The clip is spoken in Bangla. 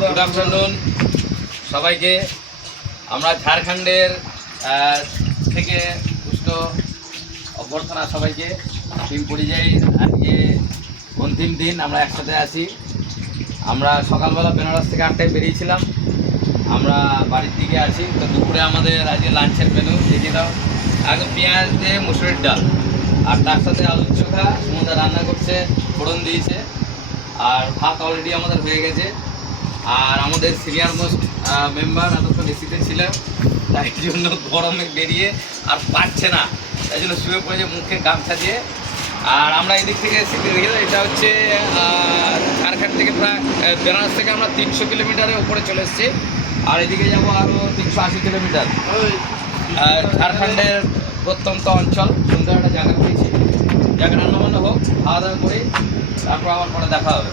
গুড আফটারনুন সবাইকে। আমরা ঝাড়খণ্ডের থেকে পুষ্ট অভ্যর্থনা সবাইকে। টিম পরিযায়ী আজকে অন্তিম দিন, আমরা একসাথে আছি। আমরা সকালবেলা বেনারস থেকে 8টায় বেরিয়েছিলাম, আমরা বাড়ির দিকে আছি। তো দুপুরে আমাদের আজকে লাঞ্চের মেনু দেখিয়ে দাও। আগে পেঁয়াজ দিয়ে মুসুরির ডাল, আর তার সাথে আলুর চোখা সমুদ্র রান্না করছে, ফোড়ন দিয়েছে, আর ভাত অলরেডি আমাদের হয়ে গেছে। আর আমাদের সিনিয়র মোস্ট মেম্বার এতক্ষণ এসিতে ছিল, তাই জন্য গরমে বেরিয়ে আর পারছে না, তাই জন্য শুয়ে পড়েছে মুখে গামছা দিয়ে। আর আমরা এদিক থেকে এসিতে দেখি, এটা হচ্ছে ঝাড়খণ্ড থেকে প্রায় বেনারস থেকে আমরা 300 কিলোমিটারের উপরে চলে এসেছি। আর এদিকে যাবো আরও 380 কিলোমিটার। ঝাড়খণ্ডের প্রত্যন্ত অঞ্চল, সুন্দর একটা জায়গা পেয়েছি। জায়গা রান্নাবান্না হোক, খাওয়া দাওয়া করি, তারপর আবার পরে দেখা হবে।